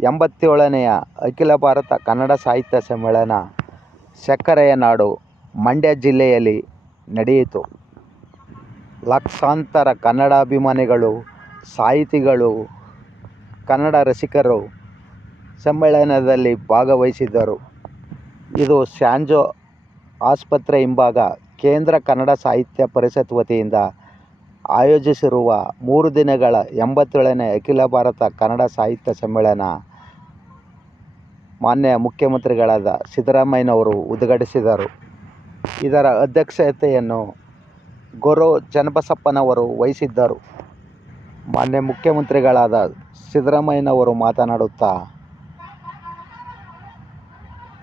ಎಂಬತ್ತೇಳನೆಯ ಅಖಿಲ ಭಾರತ ಕನ್ನಡ ಸಾಹಿತ್ಯ ಸಮ್ಮೇಳನ ಸಕ್ಕರೆಯ ನಾಡು ಮಂಡ್ಯ ಜಿಲ್ಲೆಯಲ್ಲಿ ನಡೆಯಿತು. ಲಕ್ಷಾಂತರ ಕನ್ನಡಾಭಿಮಾನಿಗಳು, ಸಾಹಿತಿಗಳು, ಕನ್ನಡ ರಸಿಕರು ಸಮ್ಮೇಳನದಲ್ಲಿ ಭಾಗವಹಿಸಿದ್ದರು. ಇದು ಸ್ಯಾಂಜೋ ಆಸ್ಪತ್ರೆ ಹಿಂಭಾಗ ಕೇಂದ್ರ ಕನ್ನಡ ಸಾಹಿತ್ಯ ಪರಿಷತ್ ವತಿಯಿಂದ ಆಯೋಜಿಸಿರುವ ಮೂರು ದಿನಗಳ ಎಂಬತ್ತೇಳನೇ ಅಖಿಲ ಭಾರತ ಕನ್ನಡ ಸಾಹಿತ್ಯ ಸಮ್ಮೇಳನ ಮಾನ್ಯ ಮುಖ್ಯಮಂತ್ರಿಗಳಾದ ಸಿದ್ದರಾಮಯ್ಯನವರು ಉದ್ಘಾಟಿಸಿದರು. ಇದರ ಅಧ್ಯಕ್ಷತೆಯನ್ನು ಗೊರೋ ಚನ್ನಬಸಪ್ಪನವರು ವಹಿಸಿದ್ದರು. ಮಾನ್ಯ ಮುಖ್ಯಮಂತ್ರಿಗಳಾದ ಸಿದ್ದರಾಮಯ್ಯನವರು ಮಾತನಾಡುತ್ತಾ,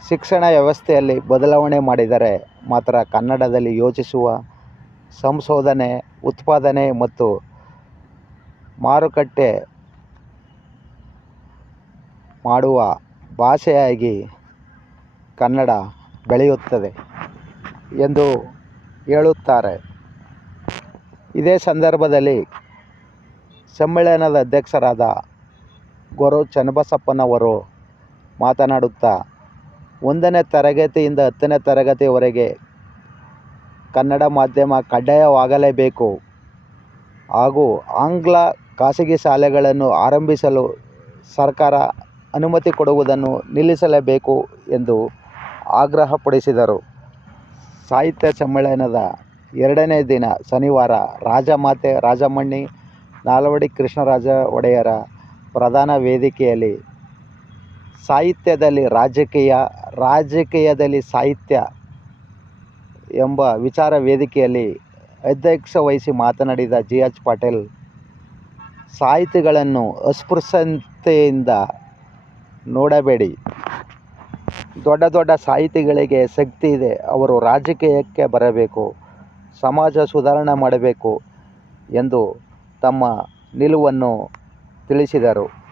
ಶಿಕ್ಷಣ ವ್ಯವಸ್ಥೆಯಲ್ಲಿ ಬದಲಾವಣೆ ಮಾಡಿದರೆ ಮಾತ್ರ ಕನ್ನಡದಲ್ಲಿ ಯೋಚಿಸುವ, ಸಂಶೋಧನೆ, ಉತ್ಪಾದನೆ ಮತ್ತು ಮಾರುಕಟ್ಟೆ ಮಾಡುವ ಭಾಷೆಯಾಗಿ ಕನ್ನಡ ಬೆಳೆಯುತ್ತದೆ ಎಂದು ಹೇಳುತ್ತಾರೆ. ಇದೇ ಸಂದರ್ಭದಲ್ಲಿ ಸಮ್ಮೇಳನದ ಅಧ್ಯಕ್ಷರಾದ ಗೊರು ಚನ್ನಬಸಪ್ಪನವರು ಮಾತನಾಡುತ್ತಾ, ಒಂದನೇ ತರಗತಿಯಿಂದ ಹತ್ತನೇ ತರಗತಿಯವರೆಗೆ ಕನ್ನಡ ಮಾಧ್ಯಮ ಕಡ್ಡಾಯವಾಗಲೇಬೇಕು ಹಾಗೂ ಆಂಗ್ಲ ಖಾಸಗಿ ಶಾಲೆಗಳನ್ನು ಆರಂಭಿಸಲು ಸರ್ಕಾರ ಅನುಮತಿ ಕೊಡುವುದನ್ನು ನಿಲ್ಲಿಸಲೇಬೇಕು ಎಂದು ಆಗ್ರಹಪಡಿಸಿದರು. ಸಾಹಿತ್ಯ ಸಮ್ಮೇಳನದ ಎರಡನೇ ದಿನ ಶನಿವಾರ ರಾಜಮಾತೆ ರಾಜಮಣ್ಣಿ ನಾಲ್ವಡಿ ಕೃಷ್ಣರಾಜ ಒಡೆಯರ ಪ್ರಧಾನ ವೇದಿಕೆಯಲ್ಲಿ ಸಾಹಿತ್ಯದಲ್ಲಿ ರಾಜಕೀಯ, ರಾಜಕೀಯದಲ್ಲಿ ಸಾಹಿತ್ಯ ಎಂಬ ವಿಚಾರ ವೇದಿಕೆಯಲ್ಲಿ ಅಧ್ಯಕ್ಷ ವಹಿಸಿ ಮಾತನಾಡಿದ ಜಿ. ಎಚ್. ಪಾಟೀಲ್, ಸಾಹಿತಿಗಳನ್ನು ಅಸ್ಪೃಶ್ಯತೆಯಿಂದ ನೋಡಬೇಡಿ. ದೊಡ್ಡ ದೊಡ್ಡ ಸಾಹಿತಿಗಳಿಗೆ ಶಕ್ತಿ ಇದೆ. ಅವರು ರಾಜಕೀಯಕ್ಕೆ ಬರಬೇಕು, ಸಮಾಜ ಸುಧಾರಣೆ ಮಾಡಬೇಕು ಎಂದು ತಮ್ಮ ನಿಲುವನ್ನು ತಿಳಿಸಿದರು.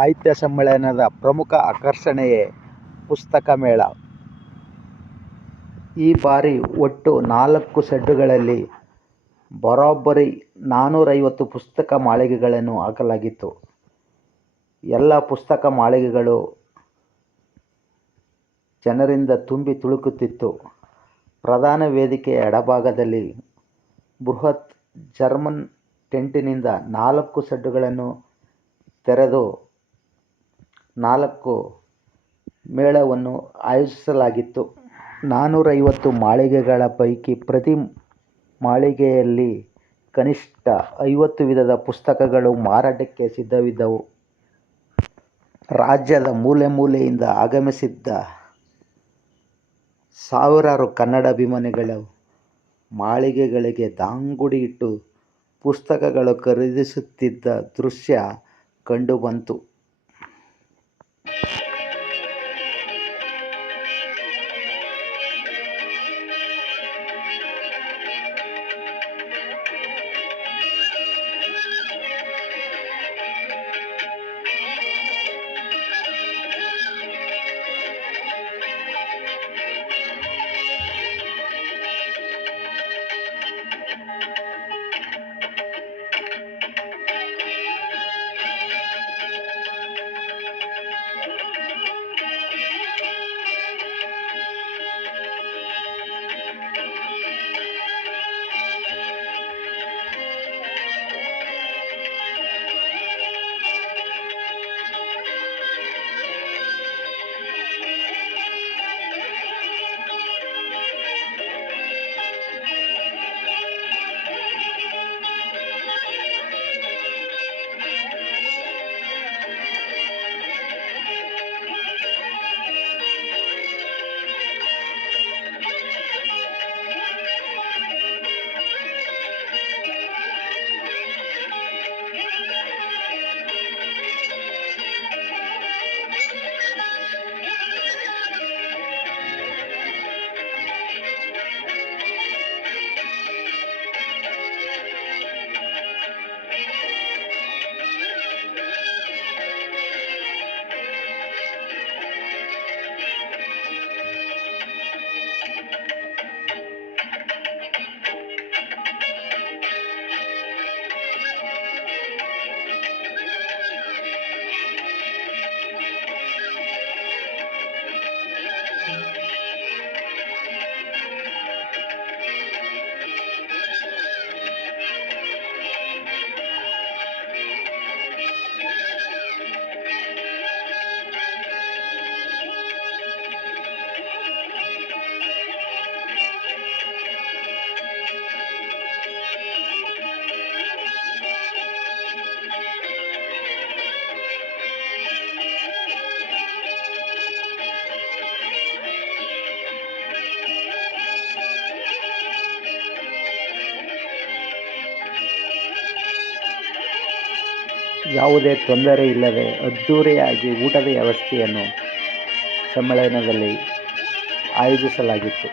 ಸಾಹಿತ್ಯ ಸಮ್ಮೇಳನದ ಪ್ರಮುಖ ಆಕರ್ಷಣೆಯೇ ಪುಸ್ತಕ ಮೇಳ. ಈ ಬಾರಿ ಒಟ್ಟು ನಾಲ್ಕು ಸೆಡ್ಡುಗಳಲ್ಲಿ ಬರೋಬ್ಬರಿ ನಾನ್ನೂರೈವತ್ತು ಪುಸ್ತಕ ಮಾಳಿಗೆಗಳನ್ನು ಹಾಕಲಾಗಿತ್ತು. ಎಲ್ಲ ಪುಸ್ತಕ ಮಾಳಿಗೆಗಳು ಜನರಿಂದ ತುಂಬಿ ತುಳುಕುತ್ತಿತ್ತು. ಪ್ರಧಾನ ವೇದಿಕೆಯ ಎಡಭಾಗದಲ್ಲಿ ಬೃಹತ್ ಜರ್ಮನ್ ಟೆಂಟಿನಿಂದ ನಾಲ್ಕು ಸೆಡ್ಡುಗಳನ್ನು ತೆರೆದು ನಾಲ್ಕು ಮೇಳವನ್ನು ಆಯೋಜಿಸಲಾಗಿತ್ತು. ನಾನ್ನೂರೈವತ್ತು ಮಾಳಿಗೆಗಳ ಪೈಕಿ ಪ್ರತಿ ಮಾಳಿಗೆಯಲ್ಲಿ ಕನಿಷ್ಠ ಐವತ್ತು ವಿಧದ ಪುಸ್ತಕಗಳು ಮಾರಾಟಕ್ಕೆ ಸಿದ್ಧವಿದ್ದವು. ರಾಜ್ಯದ ಮೂಲೆ ಮೂಲೆಯಿಂದ ಆಗಮಿಸಿದ್ದ ಸಾವಿರಾರು ಕನ್ನಡಾಭಿಮಾನಿಗಳು ಮಾಳಿಗೆಗಳಿಗೆ ದಾಂಗುಡಿ ಇಟ್ಟು ಪುಸ್ತಕಗಳು ಖರೀದಿಸುತ್ತಿದ್ದ ದೃಶ್ಯ ಕಂಡುಬಂತು. you ಯಾವುದೇ ತೊಂದರೆ ಇಲ್ಲದೆ ಅದ್ಧೂರಿಯಾಗಿ ಊಟದ ವ್ಯವಸ್ಥೆಯನ್ನು ಸಮ್ಮೇಳನದಲ್ಲಿ ಆಯೋಜಿಸಲಾಗಿತ್ತು.